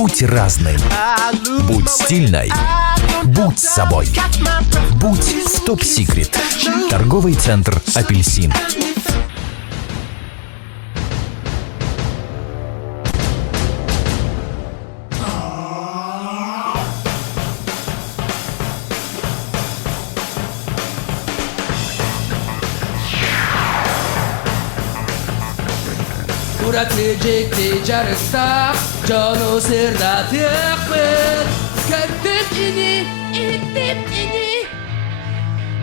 Будь разной. Будь стильной. Будь собой. Будь в Топ Секрет. Торговый центр «Апельсин». Üretecekti carısta Canı sırda tıkmır Köktüm ini, ittim ini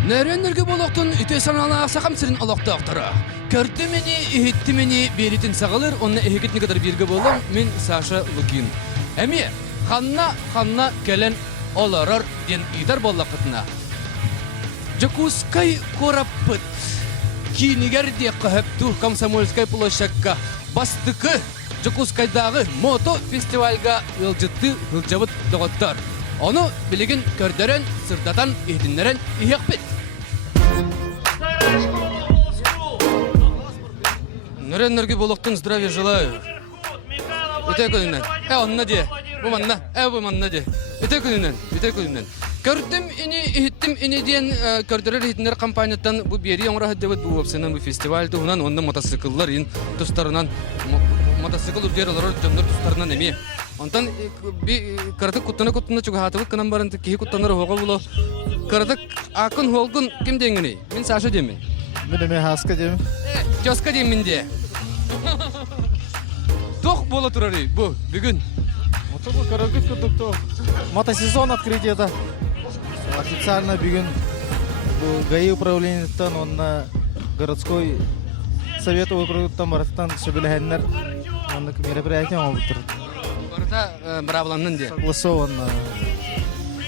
Nörenlerge boloktun üte sanala aksa sirin alakta aktara Köktüm ini, ittim ini Beritin sağılır, onunla eheketine kadar birge bolum Min Sasha Lugin Emi, xanna gelen olarar Den idar bollakıtına Jakuskay korapıt Kiniger diye kaheptu Komsomolskay площадка Бастыкы Жакускайдағы мото фестивальга ылжабыт доғыттар. Оны білеген көрдерен, сырдатан, ихтінлерен ихек бет. Нөренлерге болуқтың здравия желаю. Үте күнінен. Онына де. Бұманна. Бұманна де. Үте күнінен. Көрдім ини, ихттім ини дейін көрдерер ихтінлер компанияттан бұл бері оңыра хаддебет бұл опсынан бұл фестивальді. Онан онда мотоцикллар ин тұстарынан мотоцикл үрдер олар жондар тұстарынан әме. Онтан кырдык куттана чуга хатыбыт кынан барынты кейі куттанар хоға бұлы. Кырдык ақын холгын кім денгіні? Мен Саша демін. Мен әме Хаска демін. Жоска демін де. Тоқ болы тұрары бұл бүгін. Мотоғы кыргыз күрдікті. Мотосезон открытиеда. Официально бүгін ГАИ управлениеттен, онна городской совет управлениеттен барыттан сөбілігенлер мероприятия олып тұр. Барыта бравланның де. Согласован.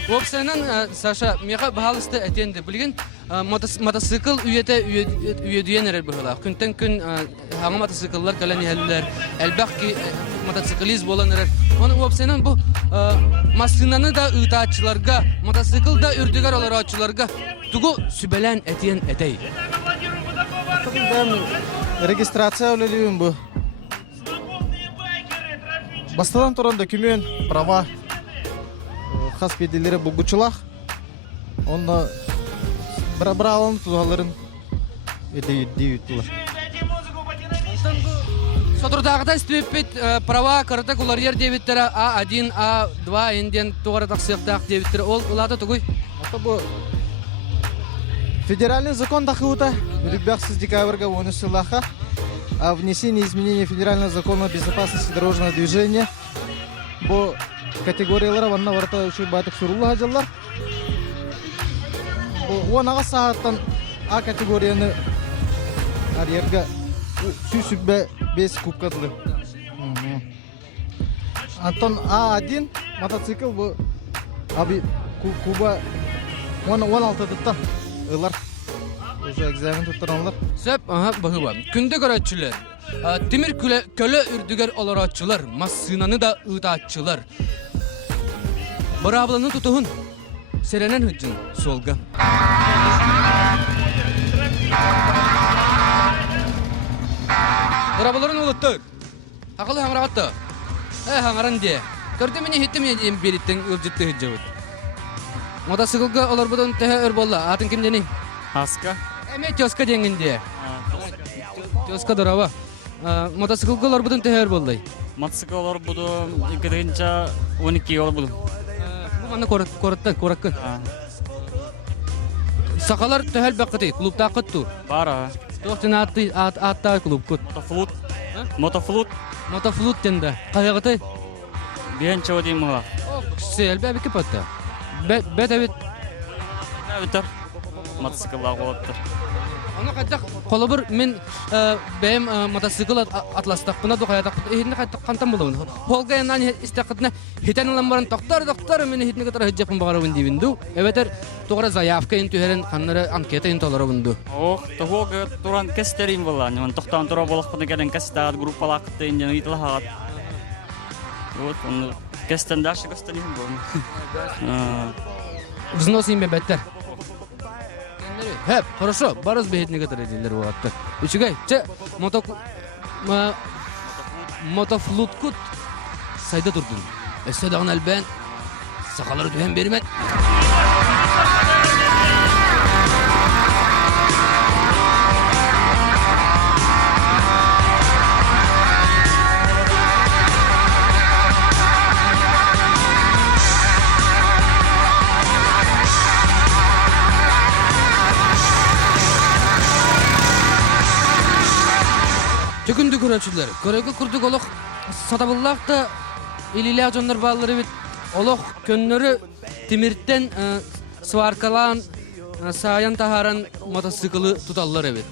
Опсайнан, Саша, меға бағалысты әтенді. Білген, мотоцикл үйедуен әрі бұғыла. Күнтен күн хаңы мотоцикллар кәлән әлілер, әлбәқ ки мотоциклиз болан әрі. Оны опсайнан бұл машинаны да ұйтачыларға, мотоцикл да үрдігер олар атчыларға тұғы сүбәлән әтен әтей. Регистрация өлелейін бұл. Бастадан тұранда күмен права хас беделері бұлгучылақ. Онда бір алын тұлғаларын өдей тұлар. Содырдағыда істепет права қырдық олар ер дебеттері А1, А2 енден туғарадақ сияқтақ дебеттері ол ұлады тұғый? Бұл федеральный закон дақыуыта ребятсыз декабрьга 10 лаха о внесении изменения федерального закона о безопасности дорожного движения. Бұл категориялары ванна варта үші байтық сұрулы хажалар. Онаға сағаттан А категорияны арьерға сүйсүббе 5 кубкатлы. Антон А1 мотоцикл бұл аби куба 16-дыттан ылар. Уже экзамен тұттыранлар. Сөп, бұғы ба. Күнді көрәтшілер. Темір көлі үрдігер олар атшылар. Масынаны да ұйтатшылар. Бұрабылының тұтығын. Серенен хүджін солға. Бұрабыларын ұлыттыр. Ақылы хаңырағатты. Хаңыран де. Көрді мені хетті мен береттің үлжітті хүджі мотоциклға олар бұдан тәе өр болла. Атын кім денің? Хаска. Әме тезка деңінде. Тезка дұрава. Мотоциклға олар бұдан тәе өр боллай. Мотоцикл олар бұдан 12 олар бұдан. Бұл маңна қораттан. Сақалар тәхәл бәққыты, клубта қытту. Бара. Тоқтен атта клуб күт. Мотофлут тенді. Қайығыты? Бен чего дейм мұла. Сәл бәбі кіпатта. Бәт әбет. Әбеттер. Мотоциклға қолаттыр. Оны қайдақ қолыбыр мен бәйім мотоцикл атластақпына доқаятақпына ехетіне қайдақ қантан болуын. Қолға янан істеқітіне хетен ұламбарын тоқтар мен ехетіне қатар хеджепін бағарауын дейбінду. Әбетер тоғыра заявка ен түйерін қаннары анкета ен толарауынду. Тоғылғы тұран кәстерейін бола. Тоқтан тұра болақпыны кәден кәстағат группалақытты енден ұйтылы хағат. Кәстен дәші көстенейін болын. Взнос им бәттер. Хеп, хорошо, барыз бейетіне қатар еділер оғатты. Үшігай, мотофлуткут сайда тұрдың. Össe dağın elben. Sakaları tühen bermen. Tükündü köröçüler. Körökü kurduk oluk satabıllak da iliyle ajonlar bağları bit. Oluk könleri timirtten sıvarkalan sayan taharan motosikli tutallar evet.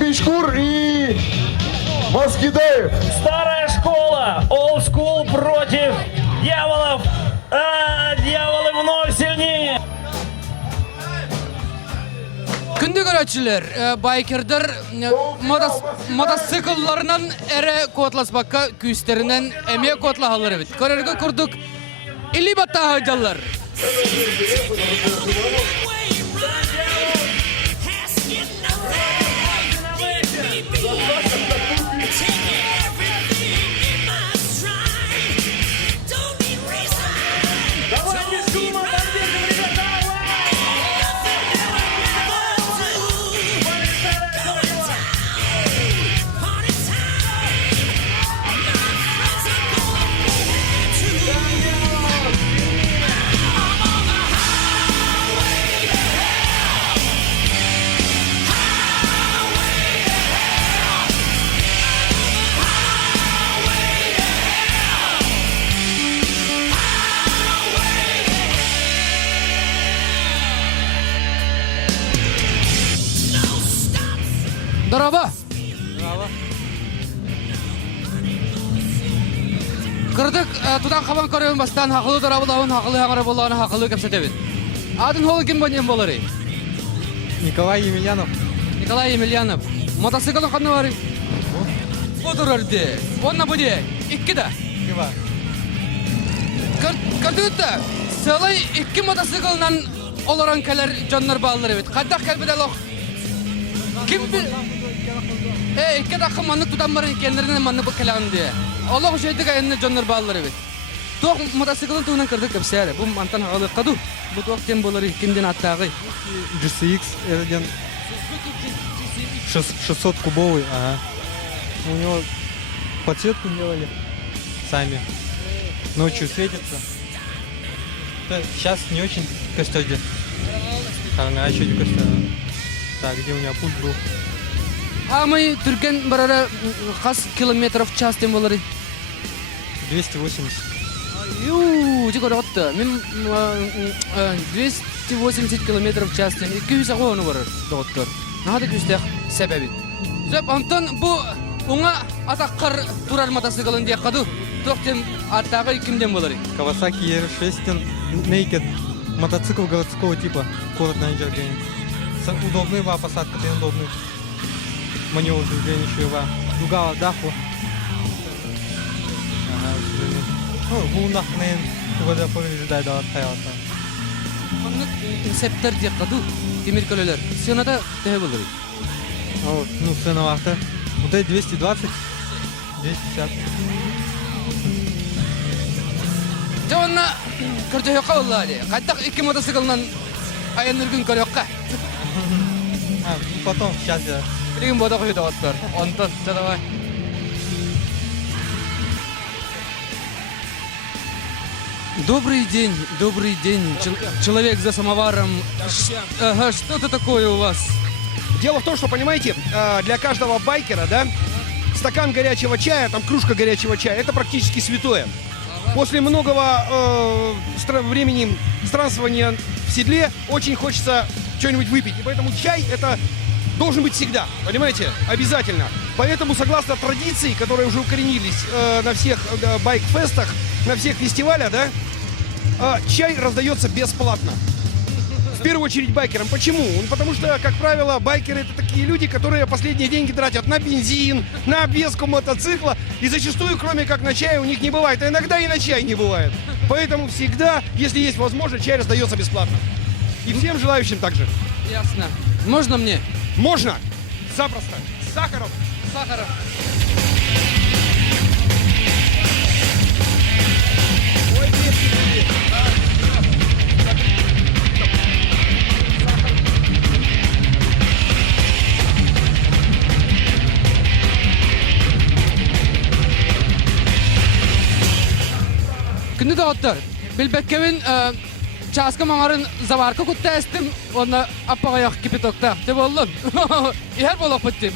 Пешкур и Москидаев. Старая школа. Old School против дьяволов. Дьяволы вновь сильнее. Күнді көрәтшілер, байкердер мотоциклларынан әрі котласпаққа күйістерінен әме котлағалары бит. Көрерге күрдік илі баттағы жаллар. Дараба! Кырдык тудан қабан көрген бастан хақылы дарабылауын хақылы хаңары болағаны хақылы көпсетебін. Атын холы кем бөнен болары? Николай Емельянов. Николай Емельянов. Мотоциклын қанны бары? Бұдырырды. Онна бұде? Икки да? Кива. Кырдыгытта, сылай икки мотоциклынан оларан кәлер жоннар бағылыр бит. Қайдақ кәлбеде лоқ? Ким бі? Икки дақы манны тудан бары екендерінен манны бұл кәләғын де. Олық жейдік әйінне жоннар бағылыр бит. Тоқ мотоциклын туынан кырдык көпсәрі. Бұл мантан хағалы қаду. Бұл тоқ тем болары кемден аттағы. GCX R1 600 кубовый, ага. У него подсветку делали сами. Ночью светится. Сейчас не очень костер идет. А еще не костер. Так, где у меня пульт был? Амай түрген барара қас километров в час тем болары? 280. Жигор отты. Мен 280 километров в час тем. 200 ағуаны барар доғыттыр. Нағады күстек сәбәбі. Зөп, антон бұ оңа атаққар турар мотоциклын дек қаду. Тоқтен аттағы кімден болары? Kawasaki R6 Naked. Мотоцикл городского типа. Городная деревня. Удобный ва, посадка удобный. Маневр движения еще ва. Дугала даху. Бұл нақнайын вода повреждает от хаялта. Инсептер дек қаду. Темір көлелер. Сенада тәе болары? Ну, цена вахта. Вот это 220. 250. Жауанна көрді өққа олары. Қайдақ екі мотоциклынан айын үргін көрі өққа. Потом, сейчас я. Білген бода қойды оттар. Онтан, жадавай. Добрый день, человек за самоваром. Ага, что-то такое у вас? Дело в том, что, понимаете, для каждого байкера, да, стакан горячего чая, там кружка горячего чая, это практически святое. После многого времени странствования в седле очень хочется что-нибудь выпить. И поэтому чай это должен быть всегда, понимаете, обязательно. Поэтому, согласно традиции, которые уже укоренились на всех байк-фестах, на всех фестивалях, да, чай раздается бесплатно. В первую очередь байкерам. Почему? Потому что, как правило, байкеры это такие люди, которые последние деньги тратят на бензин, на обвеску мотоцикла. И зачастую, кроме как на чай, у них не бывает. А иногда и на чай не бывает. Поэтому всегда, если есть возможность, чай раздается бесплатно. И всем желающим также. Ясно. Можно мне? Можно. Запросто. С сахаром. Сахара. Күнді дағыттар, білбәккевін часка маңарын заварка күтті әстім, оны аппағаяқ кипетокта. Те болын. Ихер болақ бітті,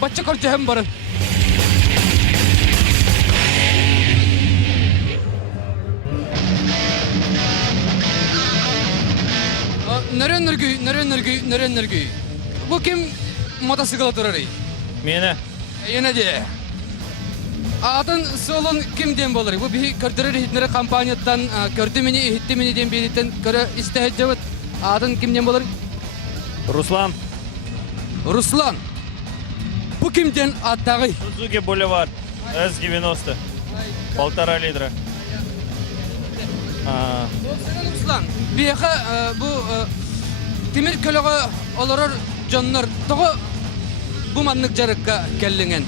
бачы көрчәхім барын. Нәрен нұргүй. Бұл кем мотоцикл турары. Мені. Yine de. Атын солон kimden болар? Bu bir kördürür hitnere kampanyadan kördü mini hitti mini den biritten köre istehcevit. Атын kimden болар? Руслан. Ruslan. Bu kimden attağı? Сузуки Боливар. С-90. 1,5 литра. Ruslan. Bir bu timir köleğe olurur canlar. Toğu bu manlık jarıkka kellingen.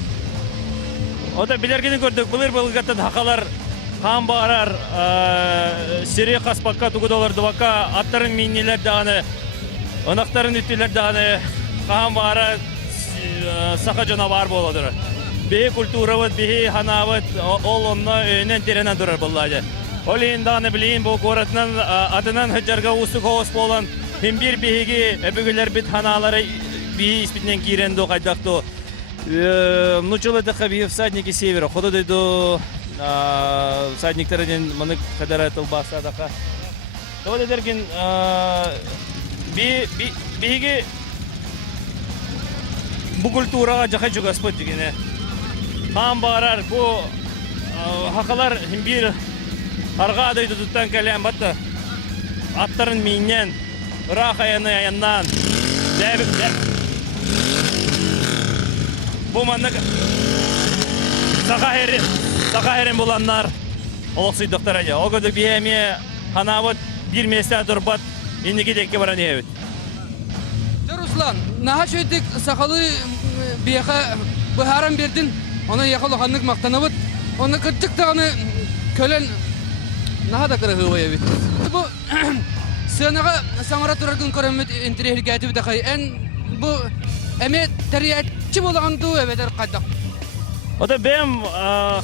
O da bilirgini gördük. Bulur bulgatın hakalar kan bağırar. Siri kaspakka tugudolar duvaka. Atların minniler dağını. Onakların ütüler dağını. Kan bağırar. Saka canavar boladır. Bihi kulturavıt, bihi hanavat. Ol onunla öğünen tirenen durur bulladı. Olihin dağını bileyim bu koratının adının hıcarga usuk hoğuz bolan. Himbir bihigi öbügüler bit hanaları bihi ispitinden giren do kaydaktı. Внучила это Хабиев всадники севера. Ходу до всадник тараден манык кадара толбаса даха. То да дерген биги bu kultura jaha Господь дегене. Хан барар bu hakalar bir arga daydı tuttan kalem battı. Atların minyen rahayanı yandan. Bu manlık Sakaherin bulanlar olaqsıydықтар еді. O gördük bir hemiye hanavut bir mesele durbat indiki dekke baran evet. Ruslan, naha şöydik sakalı bir yaka bu haram verdin. Ona yakalı hanlık maktanavut. Onu kırtık da onu kölen naha da kırı hıvaya bit. Bu sığınağa samara turarkın köremmet intirihir gâti bir dakay. En bu emet teriyatçı bolağandı evet kaydak. O da benim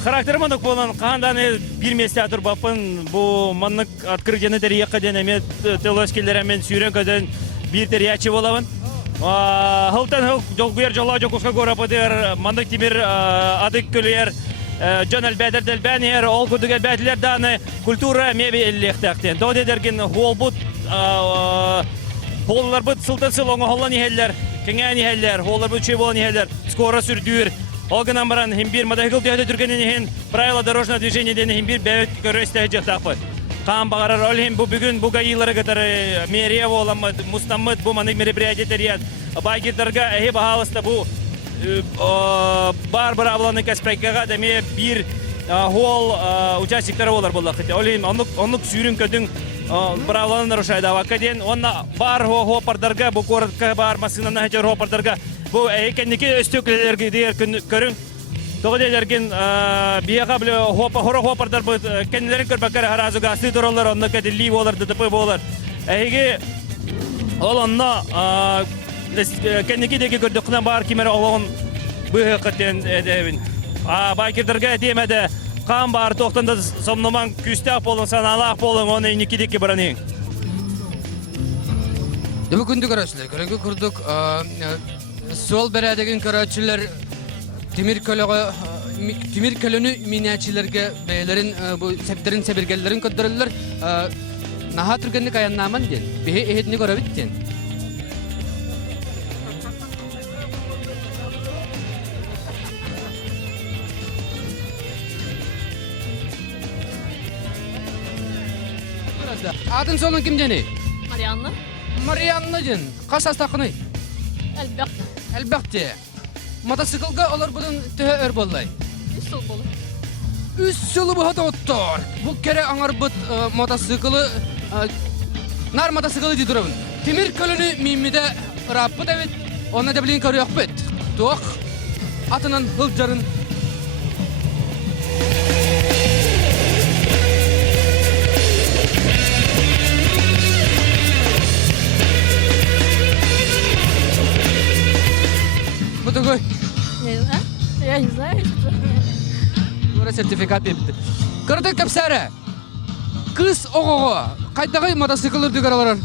karakterim anık bolan kandan bir mesele durbapın bu manlık atkırıcını teriyakka den emet telöskiller hemen süren kadın bir teriyatçı bolavın. Hıltan hıl jolguyer jola jokuska gorapadır manlık timir adık kölüyer John Elbeder delben her ol kudu elbetler dağını kultura mevi ellektakten. Doğru derken holbut hollar bıt sıltan sılonga hollan iheller. Kengani iheller, hollar bıt şey bolan iheller. Skora sürdür. Olganan baran hem bir madahigıl diyahda Türkiye'nin ihen правила дорожного движения denen hem bir bevit köröstehecek takpı. Kan bağırar ol hem bu bugün bu gayılara kadar meriye olamad, mustamad bu manık meripриятие riyad. Baygirdarga ehi bahalısta bu бар бравланы каспрайкага деме бир хол участниктары болар боллакыты. Олим онлук сүйрүн көдүн бравланы нарушайды. Акаден онна бар хопардарга бу коротка бар машинаны хачар хопардарга бу экенники өстөклөргө дер көрүн. Тогделерген бияга биле хопардар бу кенлерин көрбөкөр харазыга асты туралар онна кадилли болар ДТП болар. Эги ол онна kendiki deki gördükten bağır kimere oğlum bu hakikaten edevin. Baykirdarga demede kan bağır toktanda somnoman küstap olun sanalak olun onu indiki deki bıranın. Bu gündük araçlar. Körüngü kurduk. Sol beredegin karaçiler timir kölünü minyaçilerge beylerin bu septerin sebirgellerin köddürürler. Naha Türkiye'nin kayannaman den. Bihi ehitini görevit den. Adın solun kimdeni? Marianna. Marianna den. Kaç astakını? Elbek. Elbette. Motosikilga olur budun tühe ör bollay. 3 yıl bolu. 3 yılı bu hada ottor. Bu kere anar bud motosikili nar motosikili di durabın. Timir kölünü mimide rapıt evet. Ona da bilin körü yok bit. Tuğ. Atının hılcarın. Bu da koy. Я не знаю. Burada sertifikat bitti. Kırdık kapsara. Kız oğuğu. Kaydağı motosiklir dügaralar.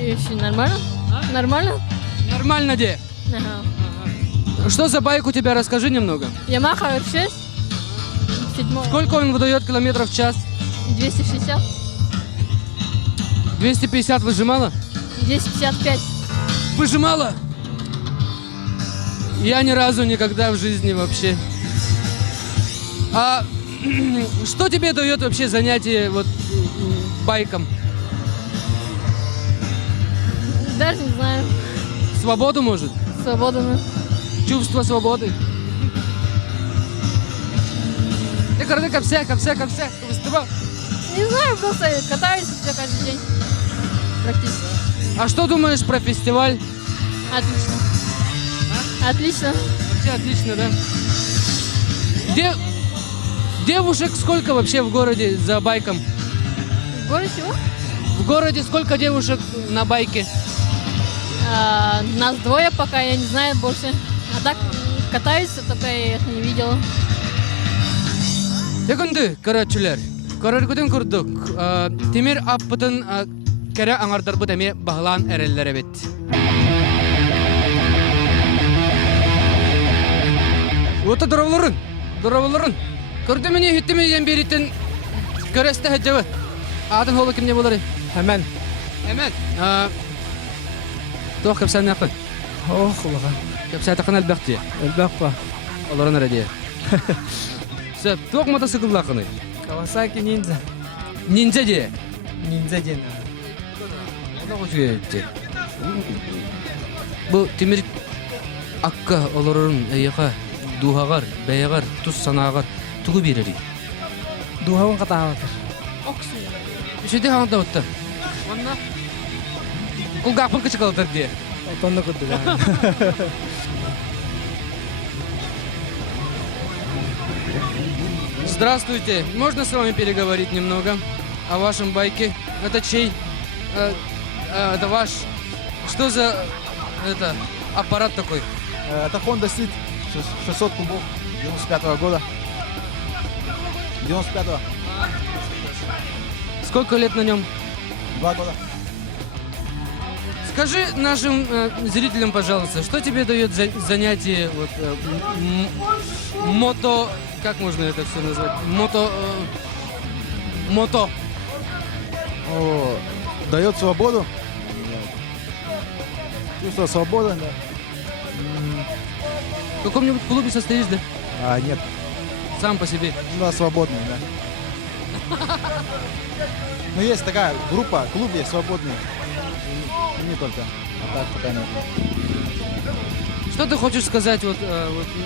Еще нормально? Нормально? Нормально де. Ага. Что за байк у тебя? Расскажи немного. Ямаха R6. 7. Сколько он выдает километров в час? 260. 250 выжимала? 255. Выжимала? Я ни разу никогда в жизни вообще. А что тебе дает вообще занятие вот байком? Даже не знаю. Свободу, может? Свободно. Чувство свободы. Ты короче, копся. Не знаю, просто катаюсь все каждый день. Практически. А что думаешь про фестиваль? Отлично. Отлично. Вообще отлично, да? Девушек сколько вообще в городе за байком? Город чего? В городе сколько девушек на байке? Нас двое пока, я не знаю больше. А так катаются, только я их не видела. Yakındı karatçılar. Karargıdan kurduk. Temir appıtın kere anarдар bu demi bağlan erellere bit. Ota duravların. Gördü meni hitti mi yen beritin köreste hecevı. Adın holu kimde buları? Hemen. Hemen. Tuh kapsan yakın. Oh, ulan. Kapsan takın elbaqti. Elbaqpa. Оларын әрәде. Сөп, тоқ мотоцикл лақыны. Kawasaki Ninja. Нинза де. Ninja ден. Ona қойшы кетті. Бұл темір аққа оларын әйеға, дұғағар, бәйеғар, тұз санағар, тұғы берері. Duhawan katawat. Үшеде қаңда өтті. Онна? Құл қақпын кіші қалдыр де. Otonda kuduga. Здравствуйте. Можно с вами переговорить немного о вашем байке? Это чей? Это ваш. Что за аппарат такой? Это Honda City, 600 кубов, 95-го года. 95-го, Сколько лет на нем? 2 года. Скажи нашим зрителям, пожалуйста, что тебе дает занятие вот, мото... Как можно это все назвать? Мото. О, дает свободу. Чувство свободы, да. В каком-нибудь клубе состоишь, да? Нет, Сам по себе. да, свободный, да. Ну, есть такая группа, клуб есть свободный. И не только. А так пока нет. Что ты хочешь сказать, вот,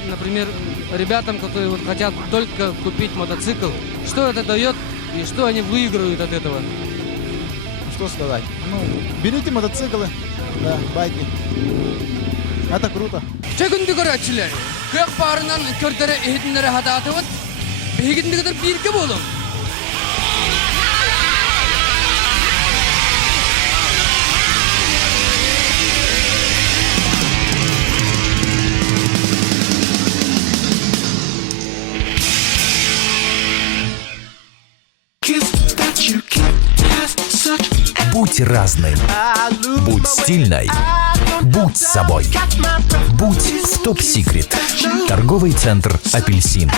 например, ребятам, которые вот хотят только купить мотоцикл? Что это дает и что они выиграют от этого? Что сказать? Ну, берите мотоциклы, да, байки. Это круто. Çekindi karatçılar. Kök bağrından körtere ehidinlere hata atıvıt. Behigindi kadar bir gibi olun. Будь разным. Будь стильной. Будь собой. Будь в Топ Сикрет. Торговый центр «Апельсин».